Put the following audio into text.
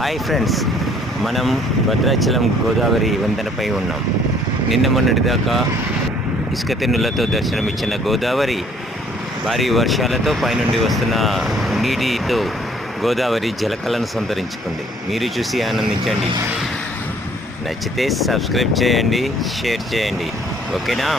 Hi friends, మనం భద్రాచలం గోదావరి వంతెనపై ఉన్నాం. నిన్న మొన్నటిదాకా ఇసుక తెన్నులతో దర్శనమిచ్చిన గోదావరి భారీ వర్షాలతో పైనుండి వస్తున్న నీటితో గోదావరి జలకలను సంతరించుకుంది. మీరు చూసి ఆనందించండి. నచ్చితే సబ్స్క్రైబ్ చేయండి, షేర్ చేయండి. ఓకేనా?